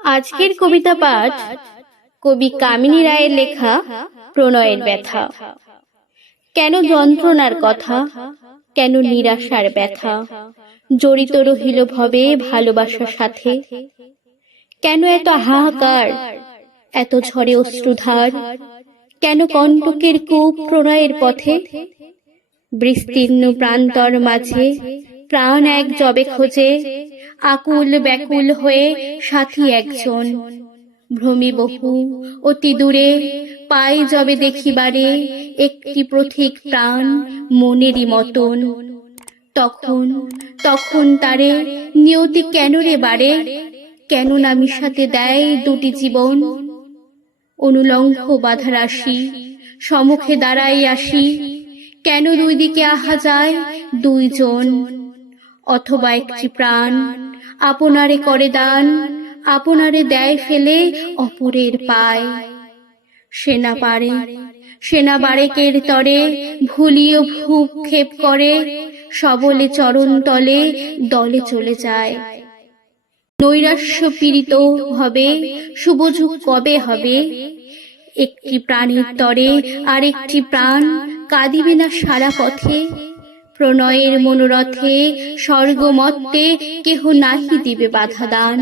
আজকের কবিতা পাঠ কবি কামিনী রায়ের লেখা প্রণয়ের ব্যথা। কেন যন্ত্রণার কথা, কেন নিরাশার ব্যথা জড়িত রহিল ভবে ভালোবাসার সাথে? কেন এত হাহাকার, এত ঝড়ে অশ্রুধার, কেন কণ্টকের কূপ প্রণয়ের পথে? বিস্তীর্ণ প্রান্তর মাঝে প্রাণ এক জবে খোঁজে, আকুল ব্যাকুল হয়ে সাথী একজন। ভ্রমি বহু অতি দূরে, পাই যবে দেখিবারে একটি পথিক প্রাণ মনেরই মতন। তখন তখন তারে নিয়তি কেন রে বাড়ে, কেন না মিশাতে দেয় দুটি জীবন? অনুলঙ্ঘ বাধা রাশি সম্মুখে দাঁড়াই আসি, কেন দুই দিকে আহা যায় দুইজন? অথবা একটি প্রাণ আপনারে করে দান, আপনারে দেয় ফেলে অপরের পায়। সেনা পারে, সেনা বারেকের তরে ভুলিও ভূক্ষেপ করে, সবলে চরণ তলে দলে চলে যায়। নৈরাশ্য পীড়িত হবে, শুভযুগ কবে হবে? একটি প্রাণীর তরে আরেকটি প্রাণ কাঁদিবে না সারা পথে? প্রণয়ের মনোরথে স্বর্গমত্তে কেহ নাহি দিবে বাধা দান।